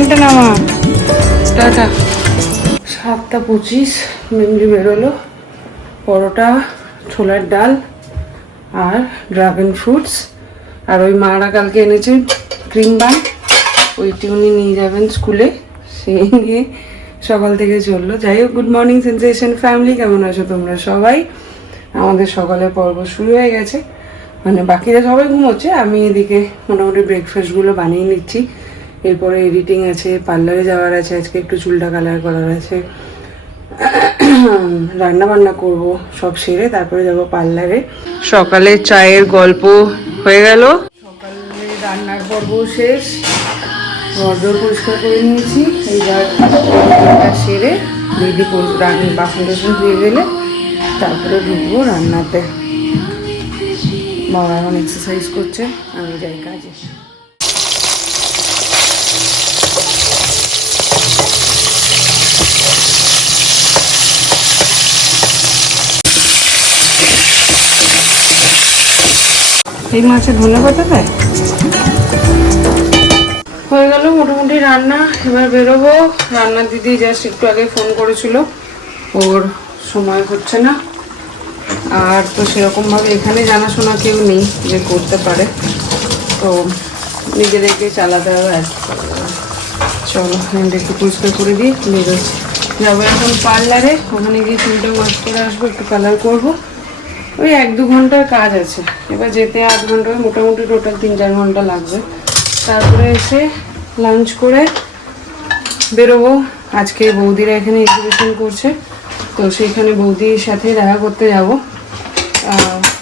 ফ্যানটা নামা। Tata. 7:25 memory বেরোলো। পরোটা, ছোলার ডাল আর ড্রাগন ফ্রুটস। আর ওই মারা কালকে এনেছে ক্রিম বান, ওইটি উনি নিয়ে যাবেন স্কুলে, সেই নিয়ে সকাল থেকে চললো। যাই হোক, গুড মর্নিং সেন্সেশন ফ্যামিলি, কেমন আছো তোমরা সবাই? আমাদের সকালের পর্ব শুরু হয়ে গেছে, মানে বাকিরা সবাই ঘুমোচ্ছে, আমি এদিকে মোটামুটি ব্রেকফাস্টগুলো বানিয়ে নিচ্ছি। এরপরে এডিটিং আছে, পার্লারে যাওয়ার আছে, আজকে একটু চুলটা কালার করার আছে, রান্না বান্না করব, সব সেরে তারপরে যাব পার্লারে। সকালে চায়ের গল্প হয়ে গেল, সকালে রান্নার পর্ব শেষ, ঘর পরিষ্কার করে নিয়েছি। এইবার সেরে দিদি বাসন টাসন ধুয়ে গেলে তারপরে ঢুকবো রান্নাতে। বাবা এখন এক্সারসাইজ করছে, আমি যাই কাজে। এই মাছে ধনেপাতা দেয়। হয়ে গেল মোটামুটি রান্না, এবার বেরোবো। রান্নার দিদি জাস্ট একটু আগে ফোন করেছিল, ওর সময় হচ্ছে না, আর তো সেরকমভাবে এখানে জানাশোনা কেউ নেই যে করতে পারে, তো নিজেদেরকে চালাতে হবে। চলো আমি একটু পরিষ্কার করে দিই, বেরোচ্ছি। যাবো এখন পার্লারে, ওখানে গিয়ে চুলটা ওয়াশ করে আসবো, একটু কালার করবো। ওই 1-2 ঘন্টার কাজ আছে, এবার যেতে 8 ঘন্টা, মোটামুটি টোটাল 3-4 ঘন্টা লাগবে। তারপরে এসে লাঞ্চ করে বেরোবো। আজকে বৌদিরা এখানে এক্সিবিশন করছে, তো সেইখানে বৌদির সাথে দেখা করতে যাব।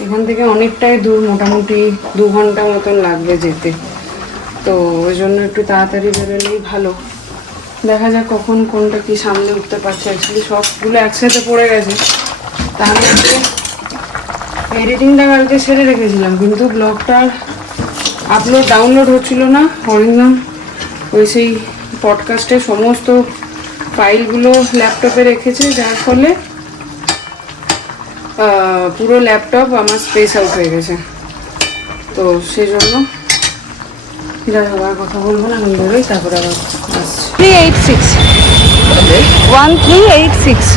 এখান থেকে অনেকটাই দূর, মোটামুটি 2 ঘন্টা মতন লাগবে যেতে, তো ওই জন্য একটু তাড়াতাড়ি বেরোলেই ভালো। দেখা যাক কখন কোনটা কি সামনে উঠতে পারছে। অ্যাকচুয়ালি সবগুলো একসাথে পড়ে গেছে, তাহলে এডিটিংটা কালকে সেরে রেখেছিলাম, কিন্তু ব্লগটার ডাউনলোড হচ্ছিল না। অরিন্দম ওই সেই পডকাস্টের সমস্ত ফাইলগুলো ল্যাপটপে রেখেছে, যার ফলে পুরো ল্যাপটপ আমার স্পেস আউট হয়ে গেছে, তো সেই জন্য যাই হোক আর কথা বলবো না, আমি বেরোই, তারপরে আবার আসছি। 386 1386।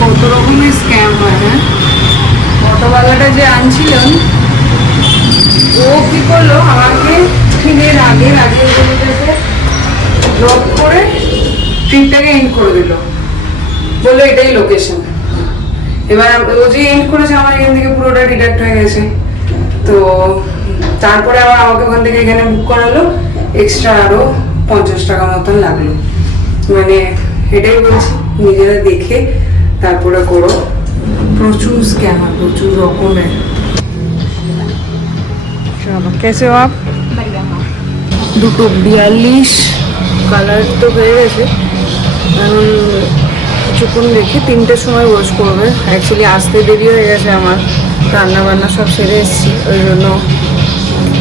কত রকমের স্ক্যাম হয়। হ্যাঁ, অটোওয়ালাটা যে আনছিলেন, ও কি করলো, আমাকে ট্রেনের আগে ড্রপ করে ট্রিপটাকে এন্ড করে দিল, বললো এটাই লোকেশন। এবার ও যে এন্ড করেছে, আমার এখান থেকে পুরোটা ডিডাক্ট হয়ে গেছে, তো তারপরে আবার আমাকে ওখান থেকে এখানে বুক করালো, এক্সট্রা আরো 50 টাকা মতন লাগলো। মানে এটাই বলছি, নিজেরা দেখে তারপরে করো, প্রচুর স্ক্যামার, প্রচুর রকমের। চলো, কেসে আপ? 2:42 কালার তো হয়ে গেছে, এখন কিছুক্ষণ দেখি 3টের সময় ওয়াশ করবে। অ্যাকচুয়ালি আসতে দেরি হয়ে গেছে আমার, রান্না বান্না সব সেরে এসেছি, ওই জন্য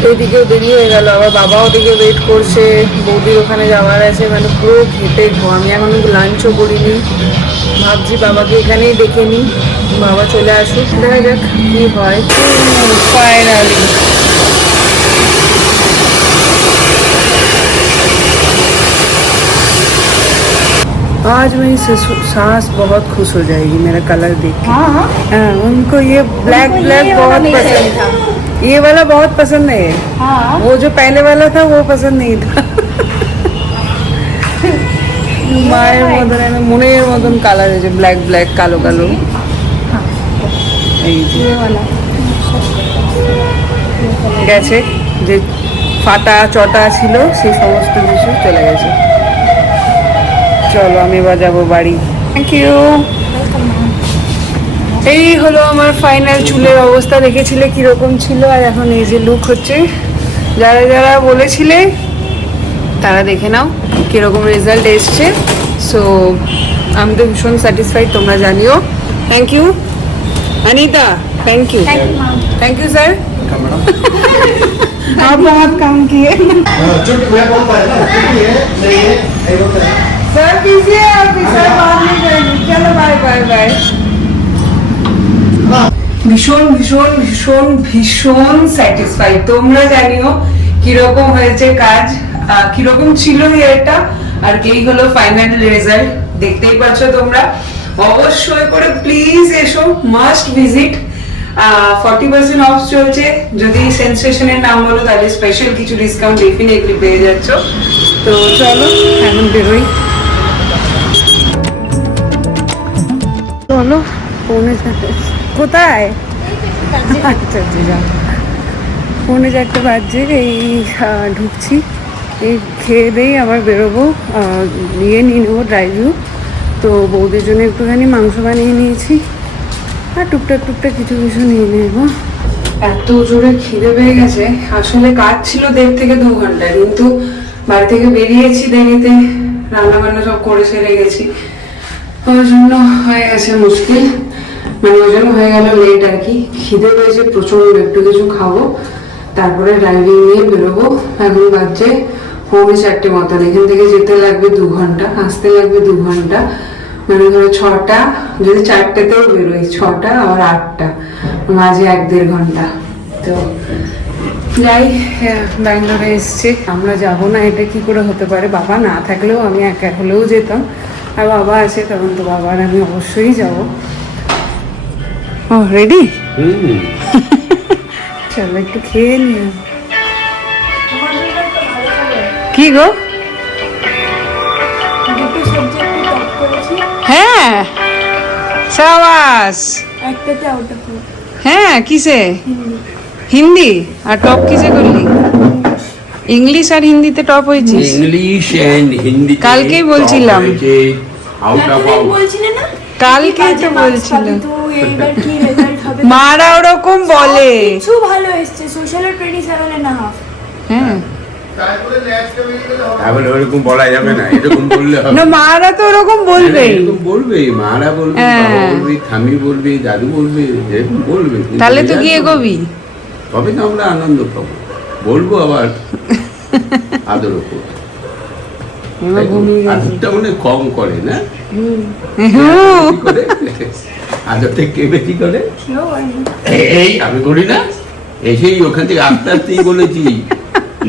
এইদিকেও দেরি হয়ে গেল। আবার বাবা ওদিকে ওয়েট করছে, বৌদির ওখানে যাওয়ার আছে, মানে পুরো ঘেটে ঘো। আমি এখন লাঞ্চও করিনি, ভাবছি বাবাকে এখানেই ডেকে নিই, বাবা চলে আসুক, দেখা যাক কি হয়। ফাইনালি आज मेरी सास बहुत खुश हो जाएगी मेरा कलर देख के। हाँ, उनको ये ब्लैक बहुत पसंद था, ये वाला बहुत पसंद है। हाँ। वो जो पहले वाला था वो पसंद नहीं था। মায়ের মতন মনের মতন কালার হয়েছে, ব্ল্যাক কালো কালো। এই গেছে, যে ফাটা চটা ছিল সেই সমস্ত কিছু চলে গেছে। চলো আমি এবার যাবো বাড়ি। Thank you. এই হলো আমার ফাইনাল চুলের অবস্থা, দেখেছিলে কিরকম ছিল, আর এখন এই যে লুক হচ্ছে। যারা যারা বলেছিলে তারা দেখে নাও কিরকম রেজাল্ট এসছে। সো আমি তো ভীষণ স্যাটিসফাইড, তোমরা জানিও। Thank you Anita, thank you sir. आप बहुत काम किए सर, कीजिए आप, सर बात नहीं करेंगे। চলো বাই বাই বাই। ভীষণ ভীষণ ভীষণ ভীষণ স্যাটিসফাইড। তোমরা জানিও কিরকম হয়েছে কাজ, কিরকম ছিল এটা, আর এই হলো ফাইনাল রেজাল্ট। দেখতেই পাচ্ছ তোমরা। অবশ্যই করে প্লিজ এসো, মাস্ট ভিজিট। 40% অফ চলছে, যদি সেন্সেশনের নাম বলো তাহলে স্পেশাল কিছু ডিসকাউন্ট ডেফিনেটলি পেয়ে যাচ্ছ। তো চলো এখন বেরোই। চলো পৌনে চারটে। কোথায়? আচ্ছা আচ্ছা, পৌনে চারটে বাজছে। এই ঢুকছি, এই খেয়ে দেই আবার বেরোবো। নিয়ে নেবো ড্রাইভিউ। তো বৌদির জন্য একটুখানি মাংস বানিয়ে নিয়েছি, আর টুকটাক টুকটাক কিছু কিছু নিয়ে নেবো। এত জোরে খিদে পেয়ে গেছে। আসলে কাজ ছিল 1.5 থেকে 2 ঘন্টা, কিন্তু বাড়ি থেকে বেরিয়েছি দেরিতে, রান্না বান্না সব করে সেরে গেছি। ওই জন্য হয়ে গেছে মুশকিল, মানে ওই জন্য হয়ে গেল লেট আর কি। খিদে পেয়েছে প্রচন্ড, একটু কিছু খাবো, তারপরে ড্রাইভিং নিয়ে বেরোবো। এখন বাজছে পৌনে চারটে মতন। এখান থেকে যেতে লাগবে 2 ঘন্টা, আসতে লাগবে 2 ঘন্টা। মানে ধরো 6টা, যদি 4টেতেও বেরোই, 6টা আবার 8টা, মাঝে 1-1.5 ঘন্টা। তো যাই, ব্যাঙ্গালোরে এসছে, আমরা যাব না এটা কি করে হতে পারে? বাবা না থাকলেও আমি একা হলেও যেতাম, আর বাবা আছে তখন তো বাবার আমি অবশ্যই যাব। ও রেডি? চলো একটু খেয়ে নিও। কি গো? হ্যাঁ সাবাস। হ্যাঁ কিসে? হিন্দি। আর টপ কিসে করলি? ইংলিশ আর হিন্দিতে টপ হয়েছে। ইংলিশ এন্ড হিন্দি কালকেই বলছিলাম, কালকেই তো বলছিলাম। মারা ওরকম বলে। কিছু ভালো এসছে, সোশ্যাল 27 and a half। হ্যাঁ তাহলে ওরকম বলা যাবে না, এরকম বললে হবে না, মারা তো ওরকম বলবে, এরকম বলবে, মারা বলবে, বাবা বলবে, ঠামি বলবে, দাদু বলবে, এরকম বলবে। তাহলে তো গিয়ে কবি, তবে তো আমরা আনন্দ পাবো। বলবো আবার আদরও করবো। আদরটা মানে কম করে না, আদরটা কে বেশি করে? এই আমি করি না, এসেই ওখান থেকে আস্তে আস্তেই বলেছি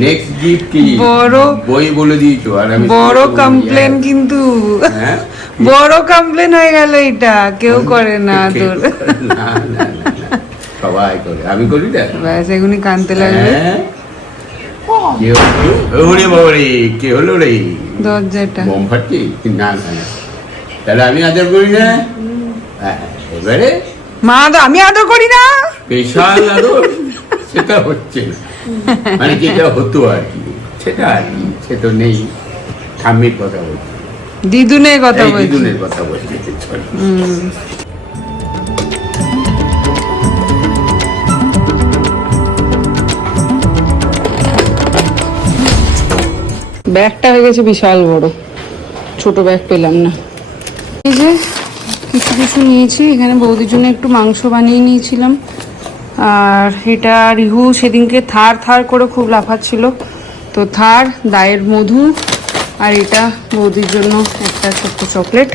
নেক্সট গিফট কি বড় বই বলে দিয়েছো। আর আমি বড় কমপ্লেন, কিন্তু বড় কমপ্লেন হয়ে গেল। এটা কেউ করে না, তোর না না না সবাই করে, আমি করি না। ব্যাস এখনই কানতে লাগবে। ওরে বাবারে, কে হলো রে? দরজাটা বোম ফাটছি? না না না, তাহলে আমি আদর করি না। এবারে মা তো আমি আদর করি না, স্পেশাল আদর সেটা হচ্ছে না, মানে যেটা হতো আর কি, সেটা আর কি, সে তো নেই। ঠাম্মির কথা বলছি, দিদুনের কথা বলছি, দিদুনের কথা বলছি। ব্যাগটা হয়ে গেছে বিশাল বড়, ছোট ব্যাগ পেলাম না। এই যে কিছু কিছু নিয়েছি, এখানে বৌদির জন্য একটু মাংস বানিয়ে নিয়েছিলাম। আর এটা রিহু সেদিনকে থার থার করে খুব লাফাচ্ছিল, তো থার, দায়ের মধু, আর এটা বৌদির জন্য একটা ছোট্ট চকলেট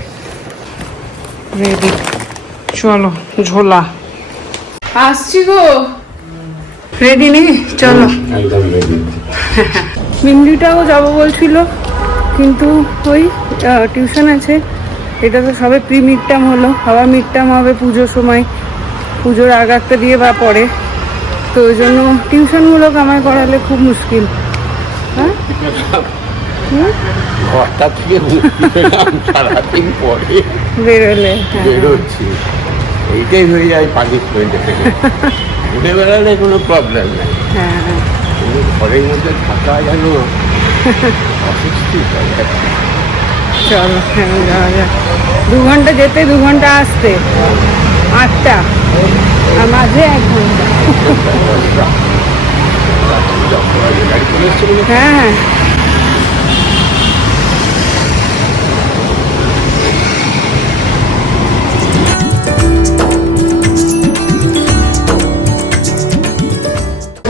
রেডি। চলো ঝোলা আসছি গো, রেডি নেই? চলো। একদম রেডি। মিন্ডিটাও যাবো বলছিল, কিন্তু ওই টিউশন আছে। এটা তো সবে প্রি মিড টার্ম হলো, আবার মিড টার্ম হবে পুজোর সময়, পুজোর আগ একটা দিয়ে বা পরে। তো ওই জন্য টিউশনগুলো কামাই করালে খুব মুশকিল। হ্যাঁ ঘরটা থেকে সারাদিন পরে বেরোলে বেরোচ্ছি, এইটাই হয়ে যায় পানিশমেন্ট। ঘুরে বেড়ালে কোনো প্রবলেম নেই, হ্যাঁ ঘরের মধ্যে থাকা যেন অসুস্থ হয়ে যাচ্ছে। চলো যাওয়া যাক। 2 ঘন্টা যেতে, 2 ঘন্টা আসতে, 8টা, আর মাঝে 1 ঘন্টা। হ্যাঁ হ্যাঁ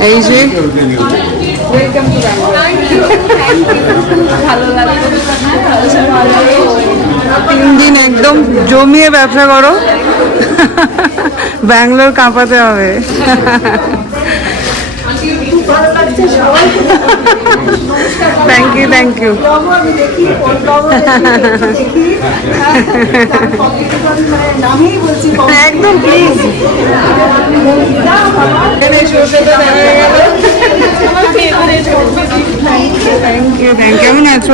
এই যে ওয়েলকাম টু ব্যাঙ্গালোর। ভালো লাগলো। 3 দিন একদম জমিয়ে ব্যবসা করো, ব্যাঙ্গালোর কাঁপাতে হবে। Thank you, thank you. একদম প্লিজ। কেমন আছো?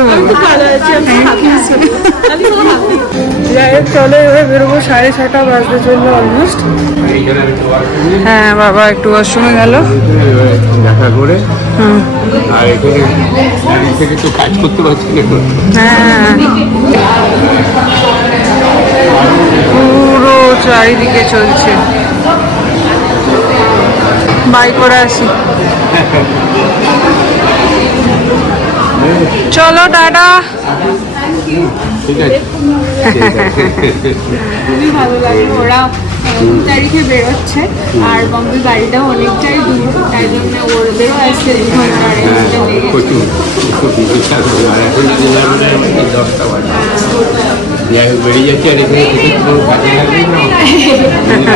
যাই হোক, চলো এবার বেরোবো। 6:30 বাজতে চললো অলমোস্ট। হ্যাঁ, বাবা একটু ওয়াশরুমে গেল, দেখা করে। আর এখানে থেকে তো কাজ করতে পারছি না। হ্যাঁ, পুরো চারিদিকে চলছে। বাই করে আসি। চলো, টাটা। ঠিক আছে। খুবই ভালো লাগলো। ওরা 2 তারিখে বেরোচ্ছে, আর বম্বে বাড়িটাও অনেকটাই দূর, তাই জন্য ওদেরও আসতে 2 ঘন্টা 2.5 ঘন্টা লেগে প্রচুর বিশাল। আর এখন যদি না মানে 10টা বাজে বেরিয়ে যাচ্ছে, আর এখানে থেকে কোনো কাজে লাগবে না।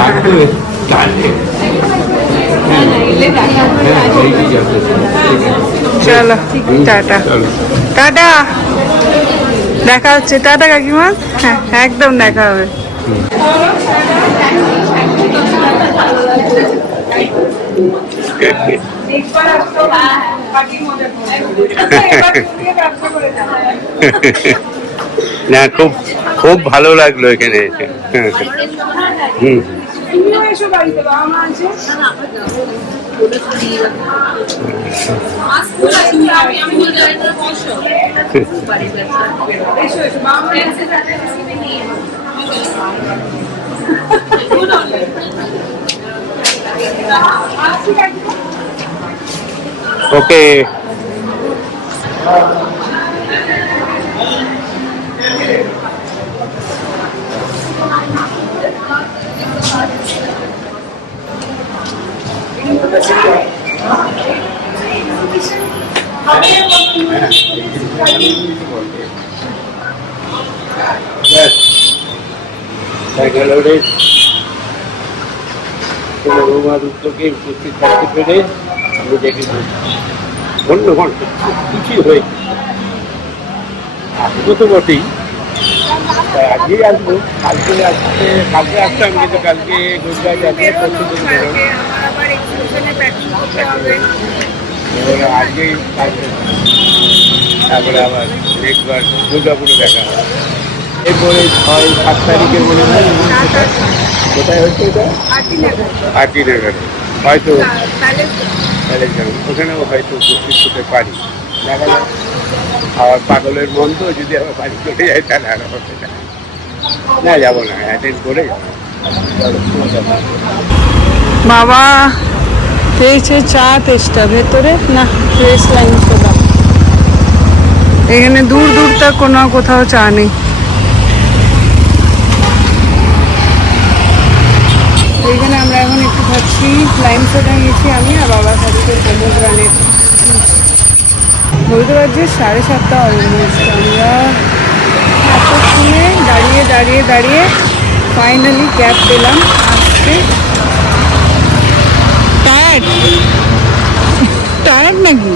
লাগবে কাজে। এলে দেখা করে হ্যাঁ, সেইটাই যাবে। চলো, টাটা। চলো। টাটা, দেখা হচ্ছে। টাটা কাকিমা। হ্যাঁ, একদম দেখা হবে। না, খুব খুব ভালো লাগলো এখানে এসে। হুম। ওকে। ব্যাঙ্গালোরের রোমার উদ্যোগে উপস্থিত থাকতে পেরে আমি দেখেছি ধন্যবাদ। কিছুই হয়েছে, আসবো তো বটেই। আজকেই আসবো, কালকে আসতাম, কিন্তু কালকে গুজরাট যাচ্ছে, পরশুদিন বেরোবো। এবারে আজকেই কালকে, তারপরে আবার নেক্সটবার দুর্গাপুরে দেখা হবে। এরপরে 6-7 তারিখে মনে হয় কোথায় হচ্ছে এটা, আরটিনগর হয়তো, ওখানেও হয়তো উপস্থিত হতে পারি। দেখা যায়। আবার পাগলের মন তো, যদি আবার বাড়ি চলে যায় তাহলে আর হবে না। না, যাবো না, অ্যাটেন্ড করে যাবো। বাবা পেয়েছে চা তেষ্টা, ভেতরে না ফ্রেশ লাইন সোডা। এখানে দূর দূর তক কোথাও চা নেই। এইখানে আমরা এখন একটু খাচ্ছি লাইম সোডা নিয়েছি আমি, আর বাবা খাচ্ছে পোমোগ্রানেট। বলতে পারছি 7:30 অলমোস্ট। আমরা এতক্ষণে দাঁড়িয়ে দাঁড়িয়ে দাঁড়িয়ে ফাইনালি ক্যাব পেলাম আসতে। টায়ার্ড টায়ার্ড নাকি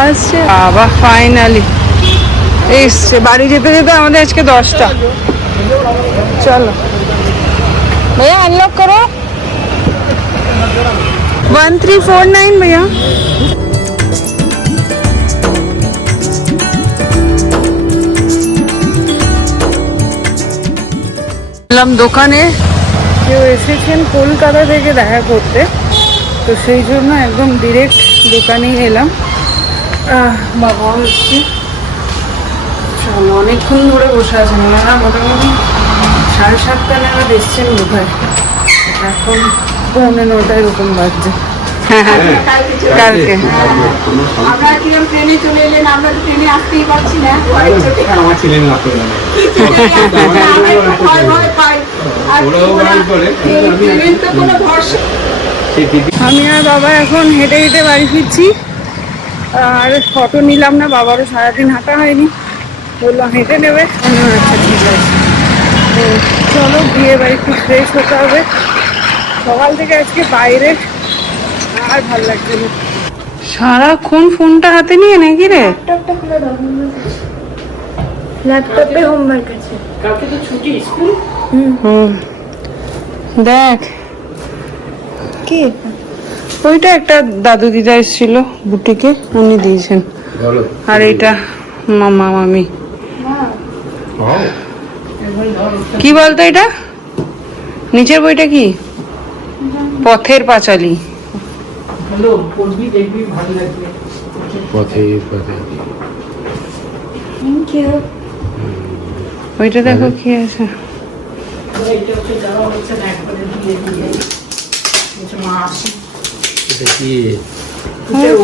আসছে বাবা, ফাইনালি এসছে। বাড়ি যেতে যেতে আমাদের আজকে 10টা। চলো भैया अनलॉक करो 1349 भैया। দোকানে কেউ এসেছেন কলকাতা থেকে দেখা করতে, তো সেই জন্য একদম ডিরেক্ট দোকানেই এলাম। বাবা এসছি। চলো, অনেকক্ষণ ধরে বসে আছেন ওনারা, মোটামুটি 7:30 নাগাদ এসছেন বোধহয়। এখন 8:45 এরকম বাজছে। কালকে আমরা কিরকম ট্রেনে চলে এলেন, আমরা তো ট্রেনে আসতেই পারছি না। আমার ছেলে মেয়ে আমি আর বাবা এখন হেঁটে হেঁটে বাড়ি ফিরছি। আর ফটো নিলাম না, বাবারও সারাদিন হাঁটা হয়নি, বললাম হেঁটে নেবে। আচ্ছা ঠিক আছে, তো চলো গিয়ে এবার একটু ফ্রেশ হতে হবে। সকাল থেকে আজকে বাইরে আর ভালো লাগছে না, সারাক্ষণ ফোনটা হাতে নিয়ে নাকি রে? ল্যাপটপটা খুলে দাও, ল্যাপটপে হোমওয়ার্ক আছে। কালকে তো ছুটি স্কুল। দেখ কি ওইটা একটা দাদু দিদা এসেছিল বুটিকে, উনি দিয়েছেন। বলো। আর এইটা মামা মামি। কি বলতো এটা? নিচের বইটা কি? পথের পাঁচালী। পথে পথে থ্যাংক ইউ। ওইটা দেখো কি আছে। এটা কি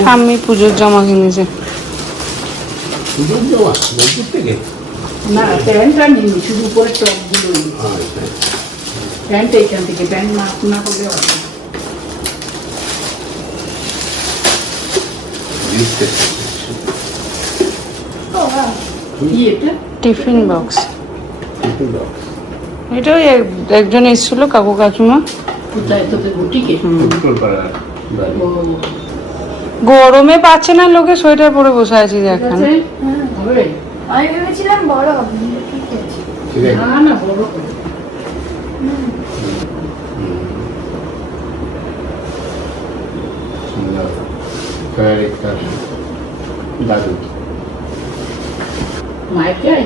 ঠাম্মি পুজোর জামা কিনেছে। সুযোগ দেওয়া বলতে থেকে? না প্যান্টটা নিই, শুধু উপরে টপগুলো নিই। আচ্ছা প্যান্ট এইখান থেকে, প্যান্ট না করলে হবে না। কি এটা? Tiffin box. Tiffin box. এটা ওই একজন এসেছিল কাকু কাকিমা। কোথায় তোকে গুটিকে? উত্তরপাড়ার বাড়ি। ও গরমে পাচ্ছে না লোকে, সোয়েটার পরে বসে আছি ঠিক এখন। আছে, হবে। আমি ভেবেছিলাম বড় হবে, ঠিক আছে। ঠিক আছে। না না বড় করে। সুন্দর। ক্যারেক্টার দাদু। মায়ের গায়ে?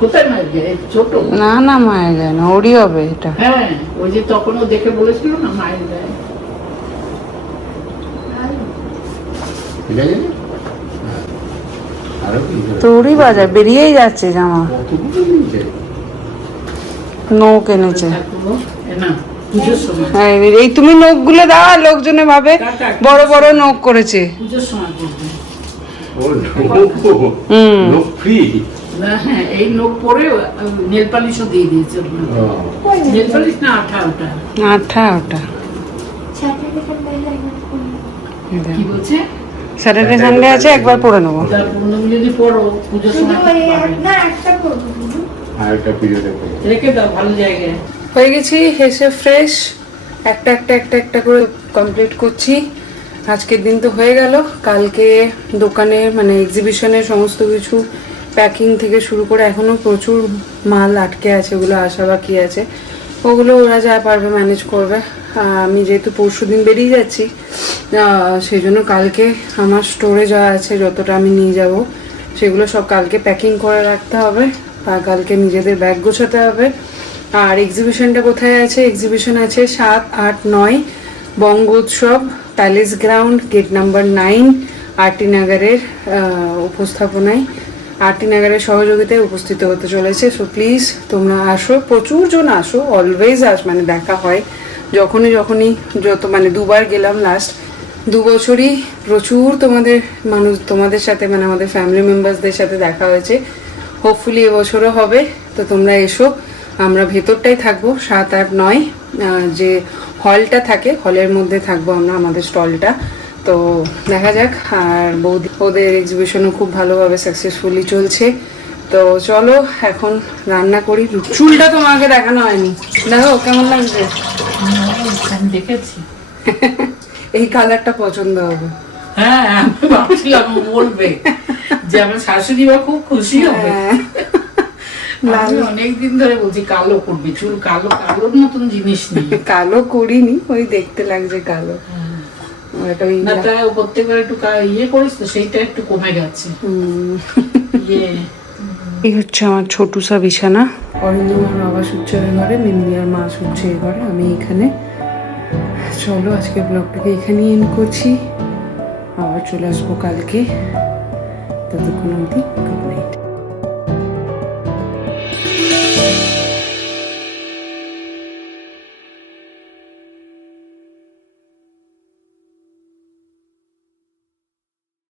কোথায় মায়ের গায়ে? ছোট? না না মায়ের গায়ে না, ওরই হবে এটা। হ্যাঁ, ওই যে তখন ও দেখে বলেছিল না মায়ের গায়ে। ঠিক আছে। আরো কি? তোরই বাজার বেরিয়েই যাচ্ছে জামা। কতগুলো নিয়েছে? নখ এনেছে। থাকবো, এ না, পুজোর সময়। হ্যাঁ, এই তুমি নখ গুলো দাও, আর লোকজনে ভাবে বড় বড় নখ করেছে। পুজোর সময় করবে। ও লোক ফ্রি। না হ্যাঁ, এই নোক পরে নেল পালিশও দিয়ে দিয়েছে ওর। নেল পালিশ না আঠা ওটা। আঠা ওটা। কি বলছে? স্যাটারডে সানডে আছে, একবার পরে নেবো। তার পূর্ণমি যদি পড়ো পুজোর সময় করতে পারবে। না একটা করবো। আর একটা পিরিয়ডে রেখে দাও ভালো জায়গায়। হয়ে গেছি, এসে ফ্রেশ, একটা একটা একটা একটা করে কমপ্লিট করছি। আজকের দিন তো হয়ে গেল। কালকে দোকানে মানে এক্সিবিশনের সমস্ত কিছু প্যাকিং থেকে শুরু করে এখনো প্রচুর মাল আটকে আছে, ওগুলো আসা বাকি আছে। ওগুলো ওরা যা পারবে ম্যানেজ করবে। আমি যেহেতু পরশুদিন বেরিয়ে যাচ্ছি, সেই জন্য কালকে আমার স্টোরে যা আছে যতটা আমি নিয়ে যাব সেগুলো সব কালকে প্যাকিং করে রাখতে হবে। আর কালকে নিজেদের ব্যাগ গোছাতে হবে। আর এক্সিবিশনটা কোথায় আছে? এক্সিবিশন আছে 7, 8, 9 Bangotsav palace ground, gate number 9, RT নগরের উপস্থাপনায়, আরটি নগরের সহযোগিতায় উপস্থিত হতে চলেছে। সো প্লিজ তোমরা আসো, প্রচুর জন আসো, অলওয়েজ মানে দেখা হয় যখনই যত মানে দুবার গেলাম লাস্ট 2 বছরই, প্রচুর তোমাদের সাথে মানে আমাদের ফ্যামিলি মেম্বার্সদের সাথে দেখা হয়েছে। হোপফুলি এবছরও হবে। তো তোমরা এসো, আমরা ভেতরটাই থাকবো 7, 8, 9 যে হলটা থাকে, হলের মধ্যে থাকবো আমরা, আমাদের স্টলটা। তো দেখা যাক। আর বৌদি ওদের এক্সিবিশনও খুব ভালোভাবে সাকসেসফুলি চলছে। তো চলো এখন রান্না করি। চুলটা তোমাকে দেখানো হয়নি, দেখো কেমন লাগছে। আমি দেখেছি। এই কালারটা পছন্দ হবে। হ্যাঁ আমি ভাবছিলাম ও বলবে যে আমার শাশুড়ি মা খুব খুশি হবে। আমি অনেকদিন ধরে বলছি কালো করবি চুল, কালো কালোর মতন জিনিস নেই। কালো করিনি, ওই দেখতে লাগছে কালো। ওটা ওই না তা প্রত্যেকবার একটু ইয়ে করিস তো, সেইটা একটু কমে গেছে। ইয়ে এই হচ্ছে আমার ছোটুসা বিছানা। অরিন্দমার বাবা শুচ্ছে ওই ঘরে, মিন্দি আর মা শুচ্ছে এই ঘরে, আমি এখানে। চলো আজকে ব্লগটাকে এখানেই এন্ড করছি, আবার চলে আসবো কালকে। ততক্ষণ অবধি গুড নাইট।